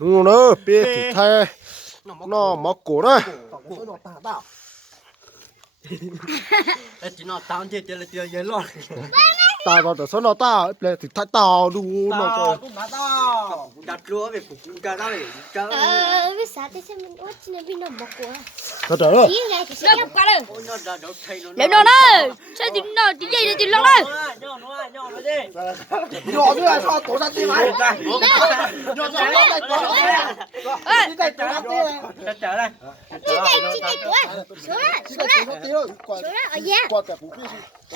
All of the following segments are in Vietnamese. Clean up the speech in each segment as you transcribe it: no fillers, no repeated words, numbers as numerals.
ngu nữa bê thì thay nó mọc cổ đó chỉ nó tao chơi chơi là chơi dễ lắm tao vào số nó tao bê thì thay tao đủ nó tao cũng đã tao đặt lúa về phục vụ cho tao để cho Với sao thế mình út nên bị nó bọc của. thật trời ơi Ý ngay thì sẽ Qua đây. nó đã đốt thay Lấy nó đây. Sao thì nó tí gì thì nó đây. nhỏ nó đi nhỏ như là sao tổ ra tim ấy nhỏ trở đây chị này của. Xuống ra ở nhà.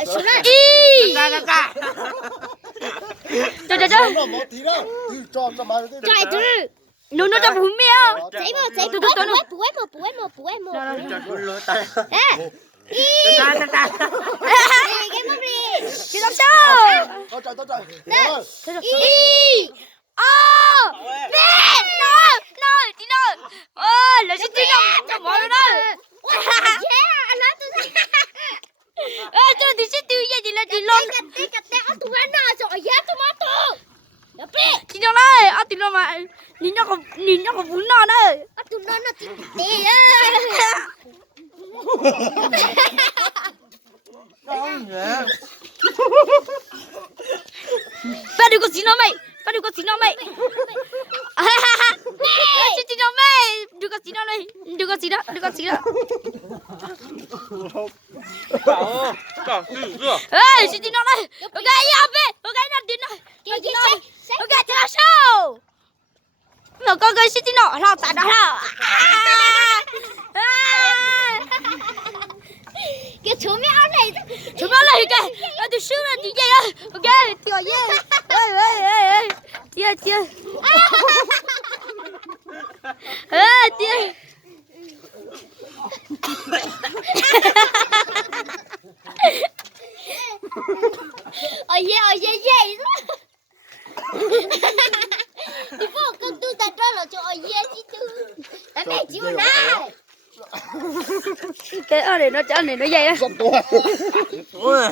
Xuống ra. Ý. ra ra Cho. nó một tí đó cho mà Chạy thử. Nó cho bún mèo. Chạy mà bố em một. Ê. Ý. Cái mông đi. Chị làm sao? tao chạy Ý. Mẹ. Nó. Tí nó. Là chị tí nó. Cho mọi nó. Anh nói tôi ra. Cho tí sẽ tiêu gì thì là chị luôn. Cái tụi nó rồi giá tụi nó tụi. Chị nó đây. Tí nó mà. Nhìn nó có bún nó đây. Tụi nó tí tê. Ba đừng có xin nó mày. Ba đừng có xin nó mày. Xin nó mày. Đừng có xin nó này. Đừng có xin nó. Ê, xin nó này. Ok, ok, nó tin nó. Ok, cho nó show. Nó có cái xin nó, nó tại đó nào. Cái chú mèo này. Chúng nó lấy cái. Tôi sướng là tí gì đó. Ok, tiểu ơi. Tia. Tia. Ôi yeah. Thì phụ con tu ta cho nó cho ôi yeah chứ chứ. Cái này chịu nào. Cái ở đây nó cho này nó dày á. Cua.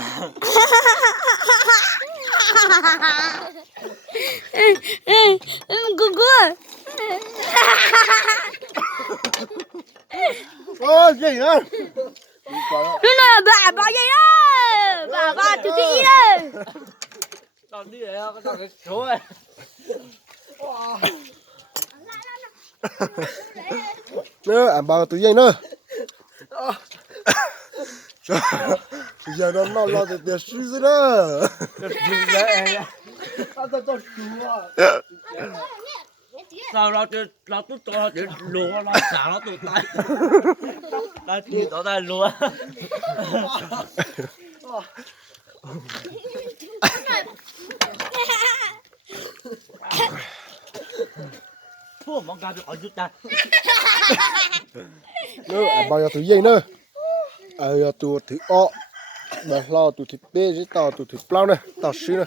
ôi gì nữa Nó là bà dày đó. Bà tự kỹ đó. tao đi đấy tao cái số này nữa à bà tự nhiên nữa bây giờ nó lo để suy ra đó sao nó tôi cho để lúa nó xả nó tụt tay nó chỉ tụt tay lúa phô mong ca được ở giúp ta nữa à bà tự nhiên nữa tụi thì bà lo tụi thì bê chứ tao tụi thì plau này tao xí này